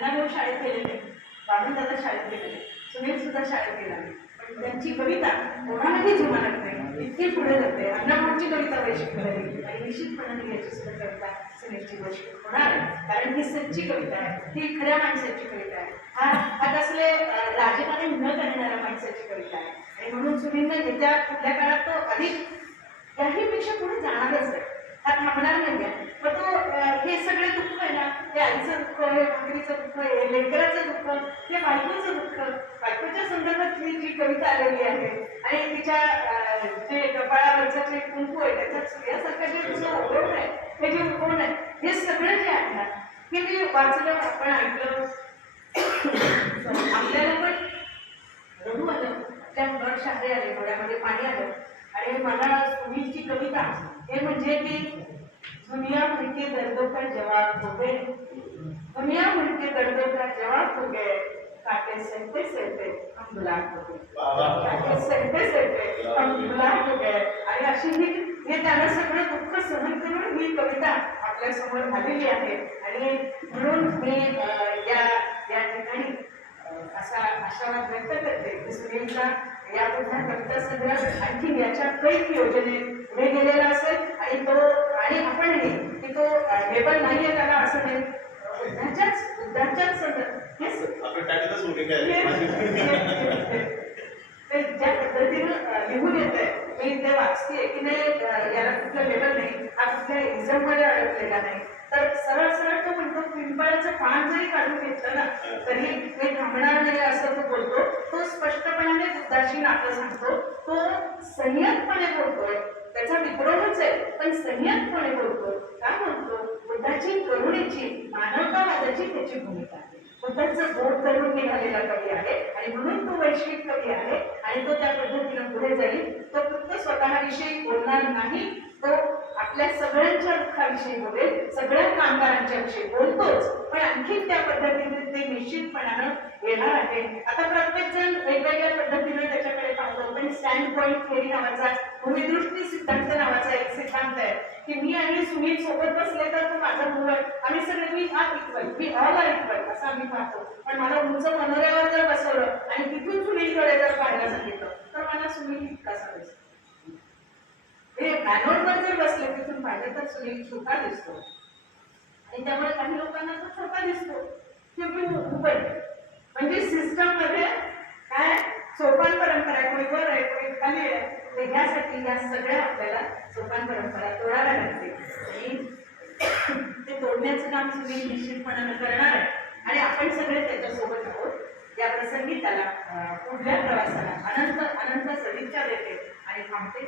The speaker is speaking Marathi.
अण्णाभाऊ शाळेत गेलेले. बाबून दादा शाळेत गेलेले. सुनील सुद्धा शाळेत गेला. पण त्यांची कविता कोणालाही जुमा नाही. इतकी पुढे जाते. अण्णाभाऊची कविता वैशिक झाली आणि निश्चितपणाने याची सुद्धा कविता सुनीलची वैशिक होणार आहे. कारण ही सच्ची कविता आहे. ही खऱ्या माणसाची कविता आहे. हा हा कसले राजकारण न करणाऱ्या माणसाची कविता आहे. आणि म्हणून सुनीलने त्या पुढल्या काळात तो अधिक याहीपेक्षा पुढे जाणारच आहे हा थांबणार नाही आहे मग तो अं, हे सगळे दुःख आहे ना हे आईचं दुःख हे दुःख हे लेकराचं दुःख हे बायकोचं दुःख बायकोच्या संदर्भातली जी कविता आलेली आहे आणि तिच्या जे कपाळावरचं जे कुंकू आहे त्याच्यात सूर्यासारखं जे तुझं ओढवण आहे हे जे कोण आहे हे सगळं जे आहे ना हे मी वाचलं आपण ऐकलं आपल्याला पण रडू आलं त्या घर शहारे आले डोळ्यामध्ये पाणी आलं आणि मला सुनीलची कविता हे म्हणजे की दुनिया म्हणके दर्दों का जवाब हो गए दुनिया म्हणके दर्दों हो सहते सहते हम गुलाब हो गए काटे सहते हम गुलाब हो गए आणि अशी ही हे त्यानं सगळं दुःख सहन करून ही कविता आपल्यासमोर आलेली आहे. आणि म्हणून मी या या ठिकाणी असा आशावाद व्यक्त करते की सुनीलचा या पुन्हा कविता संग्रह आणखी याच्या कैक योजने पुढे गेलेला असेल. आणि तो आणि आपणही की तो लेबल नाहीये त्याला असं नाही संदर्भ हेच आपल्या टाकीतच भूमिका ज्या पद्धतीनं लिहून येत आहे मी ते वाचते की नाही याला कुठलं लेवल नाही हा कुठल्या एक्झाममध्ये अडकलेला नाही. तर सरळ सरळ तो म्हणतो पिंपळाचं पान जरी काढून घेतलं ना तरी मी थांबणार नाही असं तो बोलतो. तो स्पष्टपणाने बुद्धाशी नातं सांगतो. तो संयतपणे बोलतोय. त्याचा विद्रोहच आहे पण संयतपणे बोलतो काय म्हणतो बुद्धाची करुणेची आहे बोध करून निघालेला कवी आहे? आणि म्हणून तो वैश्विक कवी आहे? आणि तो त्या पद्धतीनं पुढे जाईल. तो फक्त स्वतःविषयी बोलणार नाही. तो आपल्या सगळ्यांच्या दुःखाविषयी बोलेल. सगळ्या कामगारांच्या विषयी बोलतोच. पण आणखी त्या पद्धतीने ते निश्चितपणानं येणार आहे. आता प्रत्येक जण वेगवेगळ्या पद्धतीने त्याच्याकडे पाहतो. पण स्टँड पॉईंट थेरी नावाचा भूमिदृष्टी सिद्धांत नावाचा एक सिद्धांत आहे. की मी आणि सुनील सोबत बसले तर तो माझा मुलं. आम्ही आर इक्वल मी ऑल आर इक्वल असं आम्ही पाहतो पण मला उंच मनोऱ्यावर जर बसवलं आणि तिथून सुनीलकडे जर पाहायला सांगितलं तर मला सुनील इतका दिसतो हे मॅनोरवर जर बसले तिथून पाहिजे तर सुनील छोटा दिसतो. आणि त्यामुळे काही लोकांना तो छोटा दिसतो. किंवा उभं आहे. म्हणजे सिस्टममध्ये काय सोपान परंपरा आहे कोणी वर आहे कोणी खाली आहे तर ह्यासाठी या सगळ्या आपल्याला सोपान परंपरा तोडाव्या लागते. आणि ते तोडण्याचं काम सुनील निश्चितपणानं करणार आहे. आणि आपण सगळे त्याच्यासोबत आहोत. या प्रसंगी त्याला पुढल्या प्रवासाला अनंत अनंत सदिच्छा देते आणि थांबते.